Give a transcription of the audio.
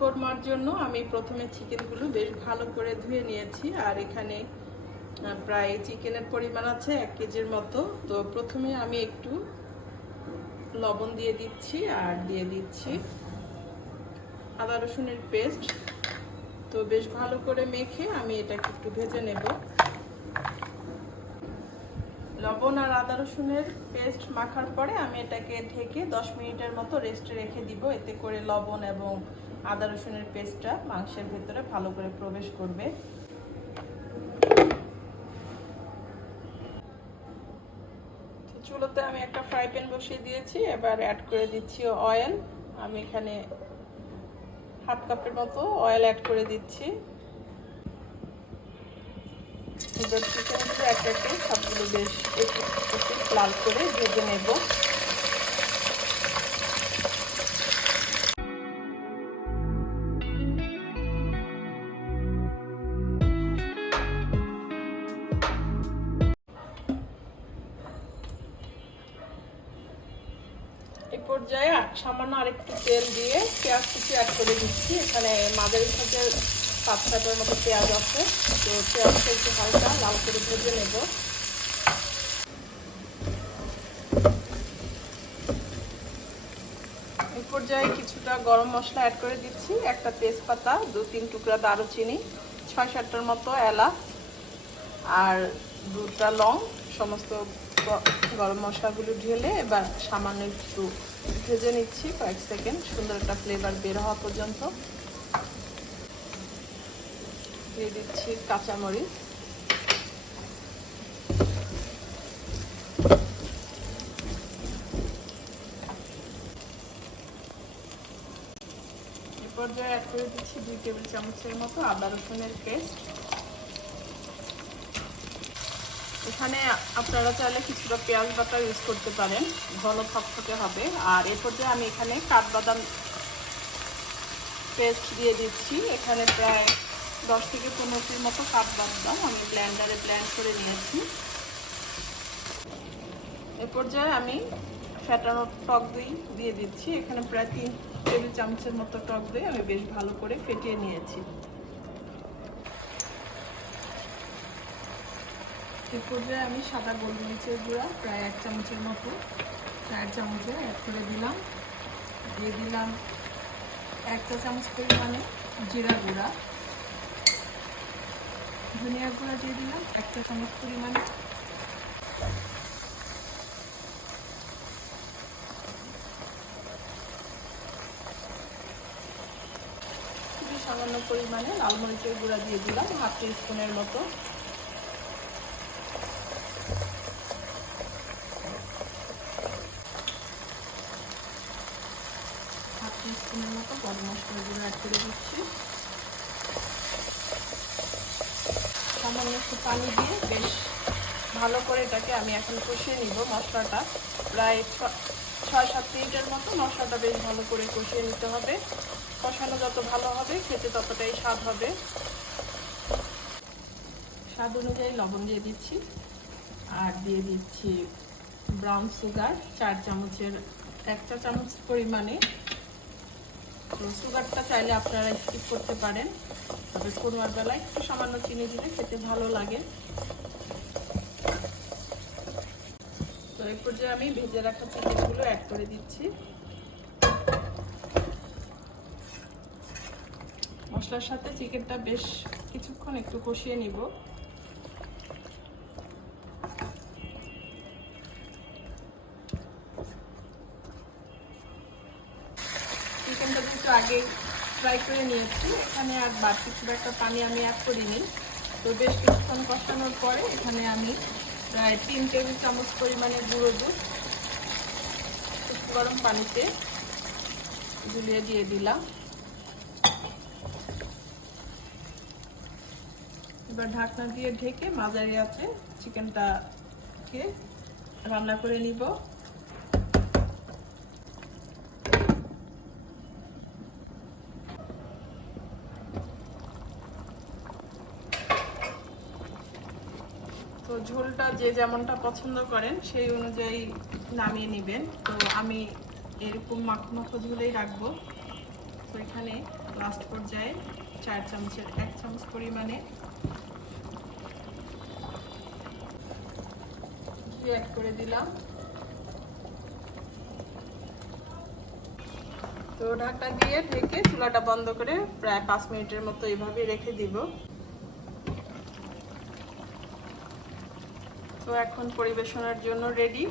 কোরমার জন্য আমি প্রথমে চিকেনগুলো বেশ ভালো করে ধুয়ে নিয়েছি, আর এখানে প্রায় চিকেনের পরিমাণ আছে এক কেজির মতো। তো প্রথমে আমি একটু লবণ দিয়ে দিচ্ছি আর দিয়ে দিচ্ছি আদা রসুনের পেস্ট। তো বেশ ভালো করে মেখে আমি এটাকে একটু ভেজে নেব। লবণ আর আদা রসুনের পেস্ট মাখার পরে আমি এটাকে ঢেকে দশ মিনিটের মতো রেস্টে রেখে দিব। এতে করে লবণ এবং আদা রসুনের পেস্টটা মাংসের ভেতরে ভালো করে প্রবেশ করবে। চুলোতে আমি একটা ফ্রাই প্যান বসিয়ে দিয়েছি, এবার অ্যাড করে দিচ্ছি অয়েল আমি এখানে হাফ কাপের মতো অয়েল অ্যাড করে দিচ্ছি। চিকেনগুলো এক একে সবগুলো বেশ একটু একটু লাল করে ভেজে নেব। এই পর্যায়ে সামান্য আরেকটু তেল দিয়ে পেঁয়াজ কুচি অ্যাড করে দিচ্ছি। এখানে মাঝারি সাথে পাঁচ ছটার মতো পেঁয়াজ আছে। তো পেঁয়াজটা একটু হালকা লাল করে ভেজে নেব। এই পর্যায়ে কিছুটা গরম মশলা অ্যাড করে দিচ্ছি। একটা তেজপাতা, দু, তিন টুকরা দারুচিনি, ছয়, সাতটার মতো এলাচ আর দুটা লং, সমস্ত গরম মশলাগুলো ঢেলে এবার সামান্য একটু ভেজে নিচ্ছি কয়েক সেকেন্ড, সুন্দর একটা ফ্লেভার বের হওয়া পর্যন্ত। দিয়ে দিচ্ছি কাঁচামরিচ। পর্যায়ে অ্যাড করে দিচ্ছি দুই টেবিল চামচের মতো আদা রসুনের পেস্ট এখানে আপনারা চাইলে কিছুটা পেঁয়াজ বাটা ইউজ করতে পারেন ঘন থকথকে হবে। আর এরপর যে আমি এখানে কাঠবাদাম পেস্ট দিয়ে দিচ্ছি। এখানে প্রায় দশ থেকে পনেরোটির মতো কাঠবাদাম আমি ব্ল্যান্ডারে ব্ল্যান্ড করে নিয়েছি। এ পর্যায়ে আমি ফ্যাটানো টক দই দিয়ে দিচ্ছি। এখানে প্রায় তিন টেবিল চামচের মতো টক দই আমি বেশ ভালো করে ফেটিয়ে নিয়েছি। এ পর্যায়ে আমি সাদা গোলমরিচের গুঁড়া, প্রায় এক চামচের মতো, চার চামচে অ্যাড করে দিলাম। দিয়ে দিলাম এক চা চামচ পরিমাণে জিরা গুঁড়া। ধনিয়া গুঁড়া দিয়ে দিলাম এক চা চামচ পরিমাণে। সামান্য পরিমাণে লাল মরিচের গুঁড়া দিয়ে দিলাম, হাফ টি স্পুনের মতো হাফ টি স্পুনের মতো গরম মশলার গুঁড়ো অ্যাড করে দিচ্ছি সামান্য একটু পানি দিয়ে বেশ ভালো করে এটাকে আমি এখন কষিয়ে নিব মশলাটা। প্রায় ছয়, সাত মিনিটের মতো মশলাটা বেশ ভালো করে কষিয়ে নিতে হবে। কষানো যত ভালো হবে, খেতে ততটাই স্বাদ হবে। স্বাদ অনুযায়ী লবণ দিয়ে দিচ্ছি। আর দিয়ে দিচ্ছি ব্রাউন সুগার, চার চামচের, একটা চামচ পরিমাণে সুগারটা চাইলে আপনারা স্কিপ করতে পারেন। তবে কোরমার বেলায় একটু সামান্য চিনি দিলে খেতে ভালো লাগে। তো এই পর্যায়ে আমি ভেজে রাখা চিকেনগুলো অ্যাড করে দিচ্ছি। মশলার সাথে চিকেনটা বেশ কিছুক্ষণ একটু কষিয়ে নিব। আগে ফ্রাই করে নিয়েছি। এখানে আর বাড়তি খুব একটা পানি আমি অ্যাড করিনি। তো বেশ কিছুক্ষণ কষানোর পরে এখানে আমি প্রায় তিন টেবিল চামচ পরিমাণে গুঁড়ো দুধ গরম পানিতে গুলিয়ে দিয়ে দিলাম। এবার ঢাকনা দিয়ে ঢেকে মাঝারি আছে চিকেনটাকে রান্না করে নিব। তো ঝোলটা যে যেমনটা পছন্দ করেন, সেই অনুযায়ী নামিয়ে নেবেন। তো আমি এরকম মাখো মাখো ঝোলেই রাখব। তো এখানে লাস্ট পর্যায়ে চার চামচের এক চামচ পরিমাণে অ্যাড করে দিলাম। তো ঢাকনা দিয়ে ঢেকে চুলাটা বন্ধ করে প্রায় পাঁচ মিনিটের মতো এইভাবে রেখে দিব। তো এখন পরিবেশনার জন্য রেডি